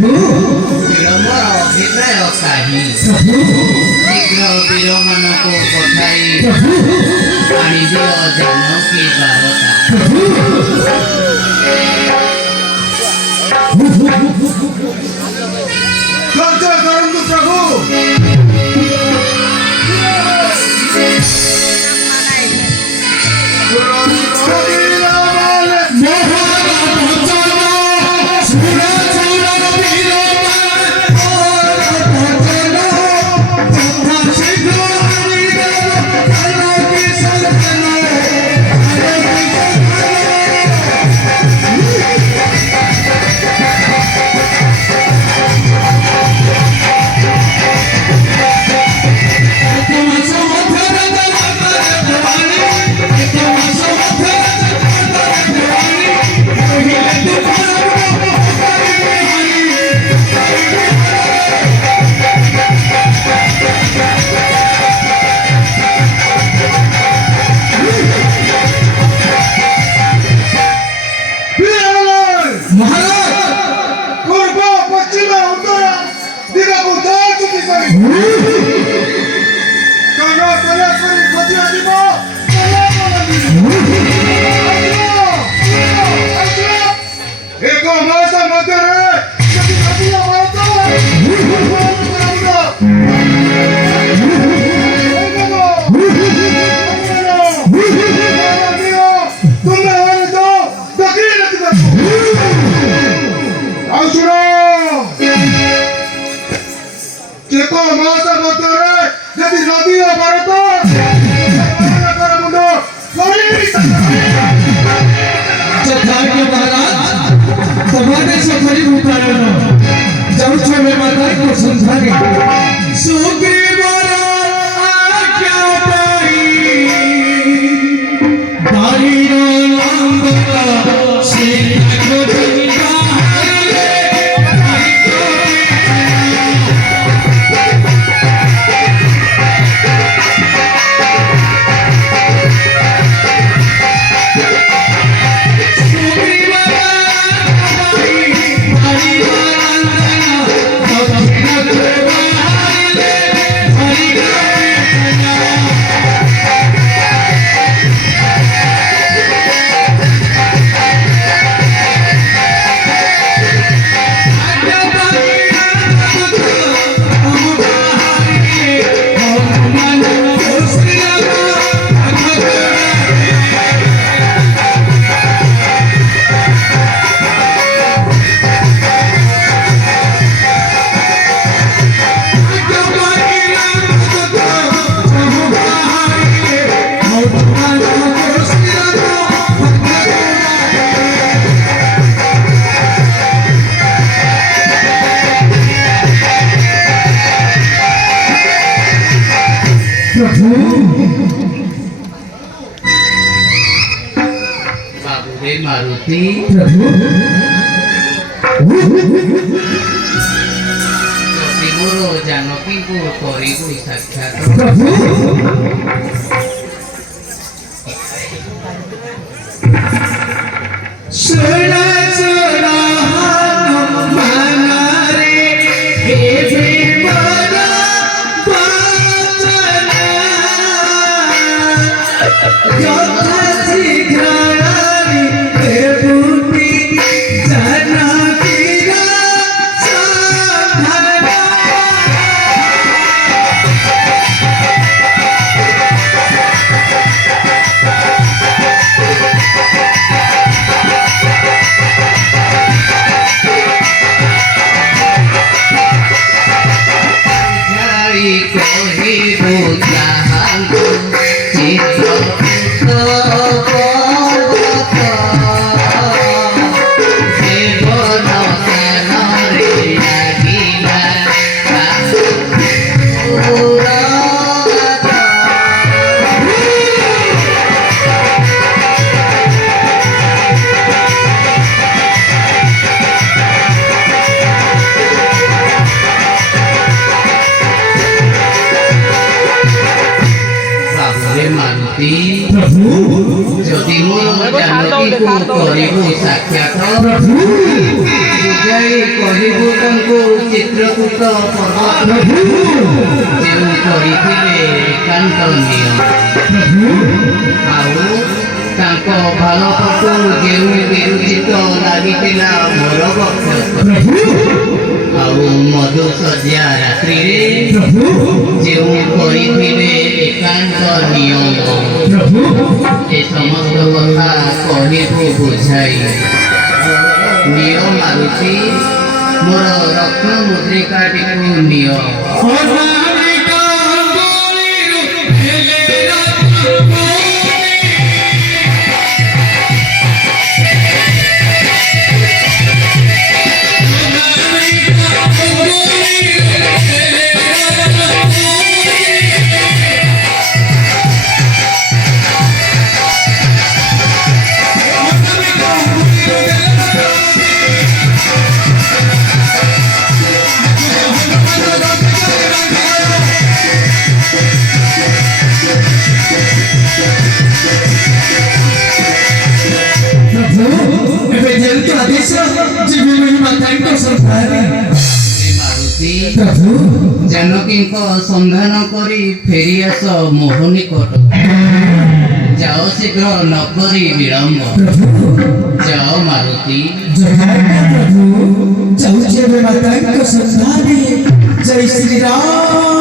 ବିଳମ୍ବର ଅଭିପ୍ରାୟ କାହିଁ? ଶୀଘ୍ର ବୀରମାନଙ୍କୁ ପଠାଇ ଆଣିଦିଅ ଜାନକୀ ବାରତା। ଧୈର୍ଯ୍ୟ ଧରନ୍ତୁ ପ୍ରଭୁ। मारुति मोर जानकी को करू साक्षात जदि मोर जानकी को करू साक्षात ଯାଇ କହିବୁ ତାଙ୍କୁ ଚିତ୍ରକୂଟ ପର୍ବତ ଯେଉଁ କରିଥିଲେ ଏକାନ୍ତ ନିୟମ ଆଉ ତାଙ୍କ ଭାଲ ପଟୁ ଯେଉଁ ବିରୁଚିତ ଲାଗିଥିଲା ମୋର ବକ୍ଷ ଆଉ ମଧୁଶଯ୍ୟା ରାତ୍ରିରେ ଯେଉଁ କରିଥିଲେ ଏକାନ୍ତ ନିୟମ ଏ ସମସ୍ତ କଥା କହିବୁ ବୁଝାଇ ନିୟ ମାରୁତି ମୋର ରତ୍ନ ମୁଦ୍ରିକାଟିକୁ ନିୟ ଜାନକୀଙ୍କ ସନ୍ଧାନ କରି ଫେରି ଆସ ମୋହ ନିକଟ ଯାଅ ଶୀଘ୍ର ନକରି ବିଳମ୍ବ ଯାଅ ମାରୁତି जाऊचे माता को संधाने जय श्री राम।